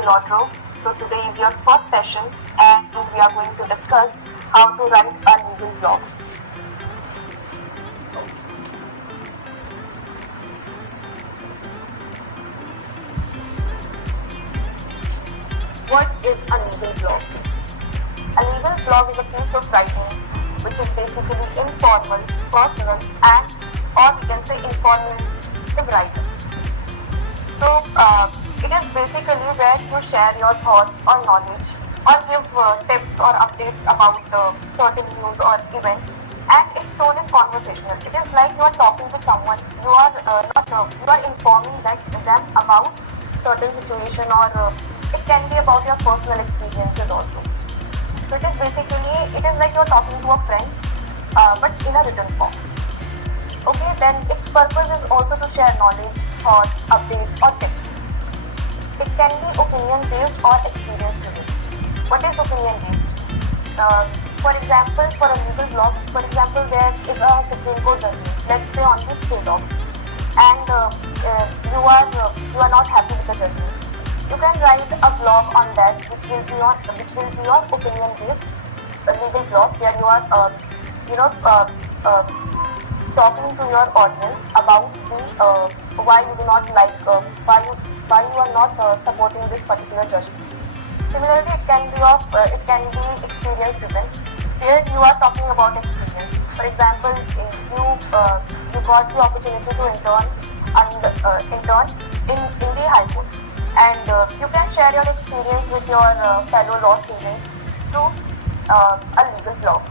the Law TROVE. So today is your first session and we are going to discuss how to write a legal blog. What is a legal blog? A legal blog is a piece of writing which is basically informal, personal and or we can say informative writing. So it is basically where you share your thoughts or knowledge or give tips or updates about certain news or events, and its tone is conversational. It is like you are talking to someone. You are informing them about certain situation, or it can be about your personal experiences also. So it is like you are talking to a friend, but in a written form. Okay, then its purpose is also to share knowledge, thoughts, updates or tips. It can be opinion based or experience based. What is opinion based? For example, for a legal blog, for example, there is a Supreme Court judgment, let's say on this state of, and you are not happy with the judgment. You can write a blog on that, which will be your opinion based legal blog, where you are talking to your audience about the why you do not like why you are not supporting this particular judgment. Similarly, it can be experience driven. Here you are talking about experience. For example, you got the opportunity to intern in the High Court, and you can share your experience with your fellow law students through a legal blog,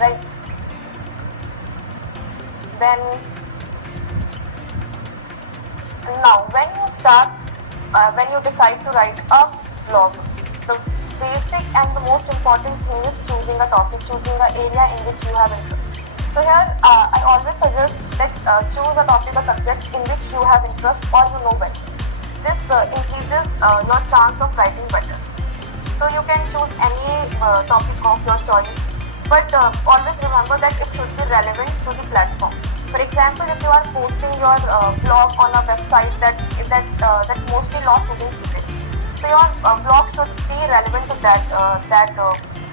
right? Then now when you decide to write a blog, the basic and the most important thing is choosing a topic, choosing an area in which you have interest. So here I always suggest that choose a topic or subject in which you have interest or you know well. This increases your chance of writing better. So you can choose any topic of your choice, but always remember that it should be relevant to the platform. For example, if you are posting your blog on a website that mostly law students visit, so your blog should be relevant to that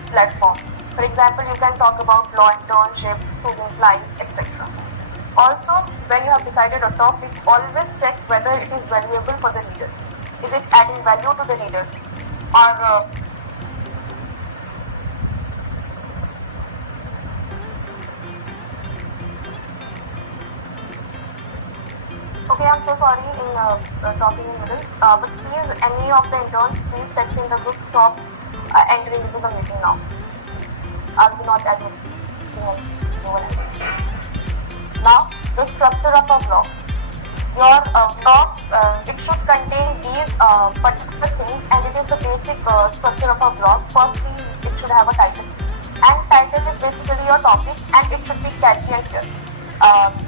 platform. For example, you can talk about law internships, student life, etc. Also, when you have decided a topic, always check whether it is valuable for the reader. Is it adding value to the reader, or okay, I'm so sorry in talking in middle, but please, any of the interns, please text in the group, stop entering into the meeting now. I will not admit anyone else. Now, the structure of a blog. Your blog, it should contain these particular things, and it is the basic structure of a blog. Firstly, it should have a title, and title is basically your topic, and it should be catchy and clear.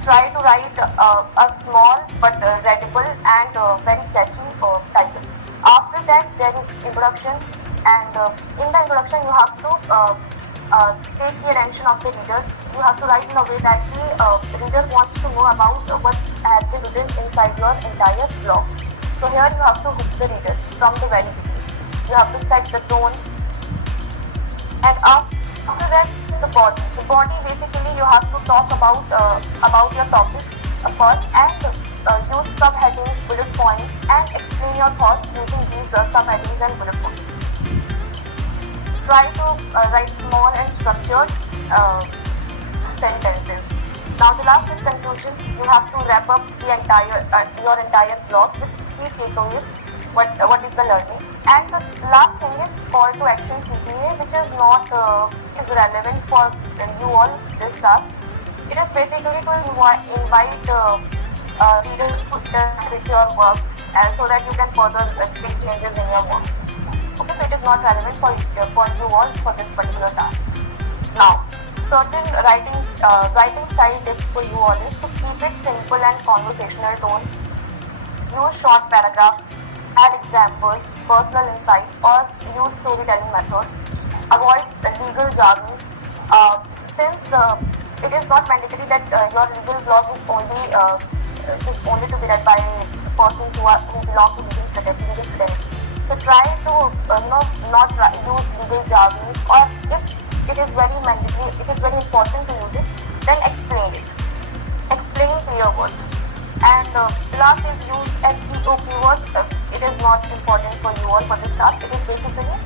Try to write a small but readable and very catchy title. After that, there is introduction, and in the introduction you have to take the attention of the reader. You have to write in a way that the reader wants to know about what has been written inside your entire blog. So here you have to hook the reader from the very beginning. You have to set the tone, and after that, the body. The body, basically you have to talk about your topic first, and use subheadings, bullet points, and explain your thoughts using these subheadings and bullet points. Try to write small and structured sentences. Now the last is conclusion. You have to wrap up the your entire blog with key takeaways. What is the learning? And the last thing is call to action CTA, which is not is relevant for you all this stuff. It is basically to invite readers to interact with your work, so that you can further make changes in your work. Okay, so it is not relevant for you all for this particular task. Now, certain writing style tips for you all is to keep it simple and conversational tone. Use short paragraphs, add examples, personal insights, or use storytelling methods. Avoid legal jargons. Since it is not mandatory that your legal blog is only to be read by persons who belong to legal fraternity. So try to not use legal jargon, or if it is very mandatory, it is very important to use it, then explain it. Explain clear words. And last is use SEO keywords. It is not important for you all for this task. It is basically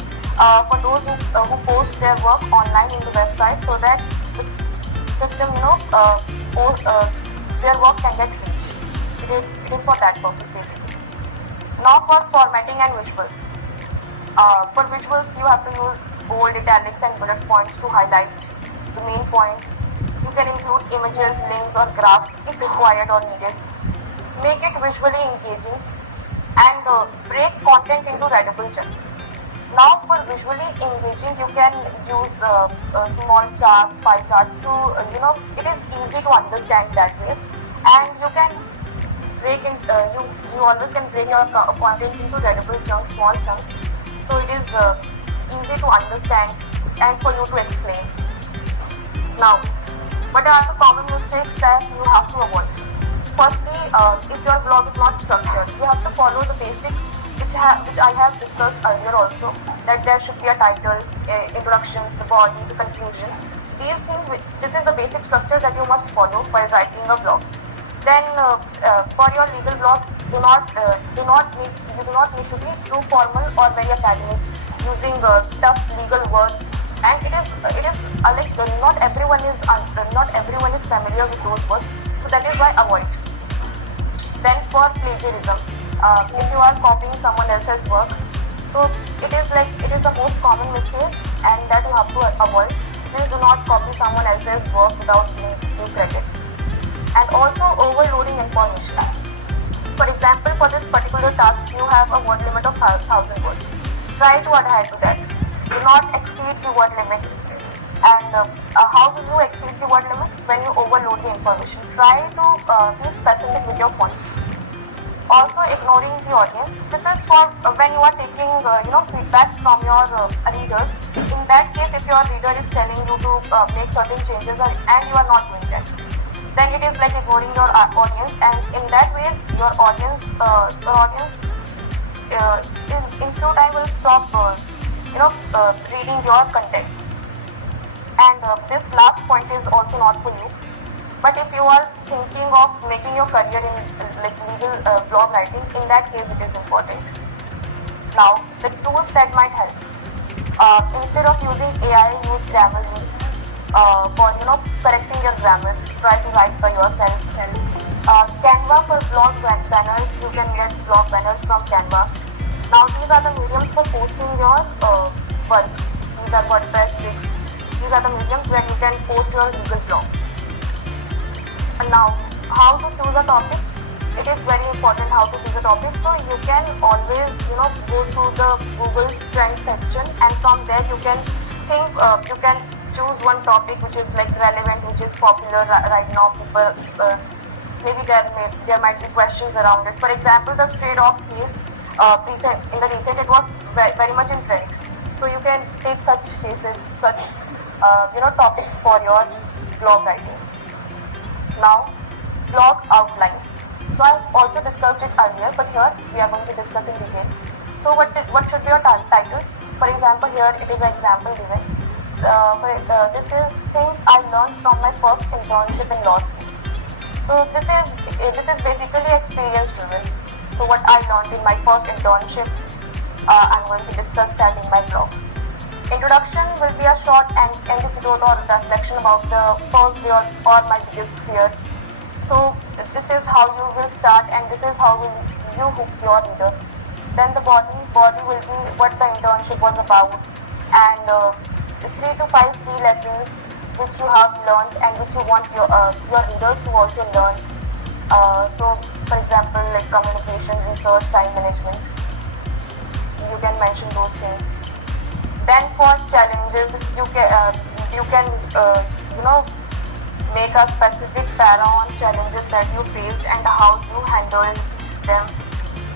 for those who post their work online in the website, so that the system, their work can get reached. It is for that purpose basically. Now for formatting and visuals. For visuals, you have to use bold, italics, and bullet points to highlight the main points. You can include images, links, or graphs if required or needed. Make it visually engaging, and break content into readable chunks. Now for visually engaging, you can use small charts, pie charts to, it is easy to understand that way. And you can break in, you always can break your content into readable chunks, small chunks. So it is easy to understand and for you to explain. Now, what are the common mistakes that you have to avoid? Firstly, if your blog is not structured, you have to follow the basics which I have discussed earlier also, that there should be a title, introduction, the body, the conclusion. These things, this is the basic structure that you must follow while writing a blog. Then for your legal blog, you do not need to be too formal or very academic, using tough legal words. And it is like not everyone is familiar with those words, so that is why avoid. Then for plagiarism, if you are copying someone else's work, so it is the most common mistake, and that you have to avoid. Please do not copy someone else's work without giving due credit. And also overloading information. For example, for this particular task, you have a word limit of 1,000 words. Try to adhere to that. Do not exceed the word limit. And how will you exceed the word limit? When you overload the information. Try to be specific with your points. Also, ignoring the audience. This is for when you are taking feedback from your readers. In that case, if your reader is telling you to make certain changes and you are not doing that, then it is like ignoring your audience, and in that way your audience in few time will stop reading your content. And this last point is also not for you, but if you are thinking of making your career in legal blog writing, in that case it is important. Now the tools that might help, instead of using AI, use Grammarly for correcting your grammar. Try to write by yourself. Canva for blog banners. You can get blog banners from Canva. Now these are the mediums for posting your work. These are WordPress, Wix. These are the mediums where you can post your legal blog. And now, how to choose a topic? It is very important how to choose a topic. So you can always go to the Google Trends section, and from there you can choose one topic which is like relevant, which is popular right now. People, maybe there might be questions around it. For example, the stray dogs case, in the recent it was very much in trend. So you can take such cases, such topics for your blog writing. Now, blog outline. So I also discussed it earlier, but here we are going to discuss in detail. So what should be your title? For example, here it is an example given. This is things I learned from my first internship in law school. So this is basically experience driven. So what I learned in my first internship, I'm going to discuss that in my blog. Introduction will be a short and anecdote or reflection about the first day or my biggest fear. So this is how you will start, and this is how you hook your reader. Then the body will be what the internship was about, and 3 to 5 key lessons which you have learned and which you want your readers to also learn. So for example, like communication, research, time management, you can mention those things. Then for challenges, you can make a specific para on challenges that you faced and how you handled them.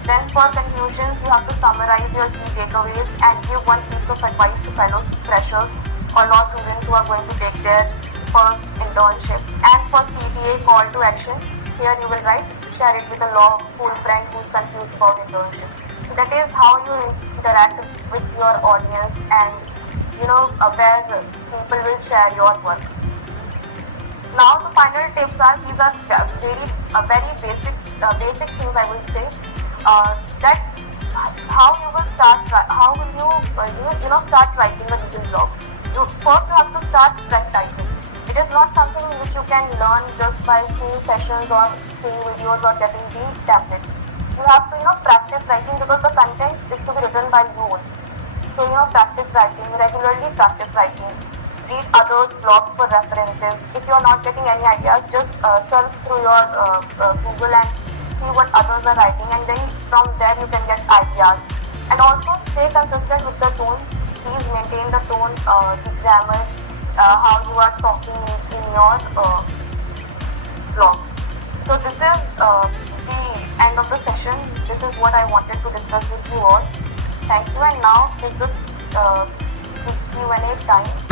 Then for conclusions, you have to summarize your key takeaways and give one piece of advice to fellow freshers or law students who are going to take their first internship. And for CTA call to action, here you will write, share it with a law school friend who's confused about internship. So that is how you interact with your audience, and where people will share your work. Now the final tips are, these are very basic things I will say, that how you will start, how will you start writing a legal blog. You have to start practicing. It is not something which you can learn just by seeing sessions or seeing videos or getting the templates. You have to practice writing, because the content is to be written by you only. So practice writing, regularly practice writing. Read others' blogs for references. If you are not getting any ideas, just search through your Google and see what others are writing, and then from there you can get ideas. And also stay consistent with the tone. Please maintain the tone, the grammar, how you are talking in your blog. So this is the end of the session. This is what I wanted to discuss with you all. Thank you, and now is the Q&A time.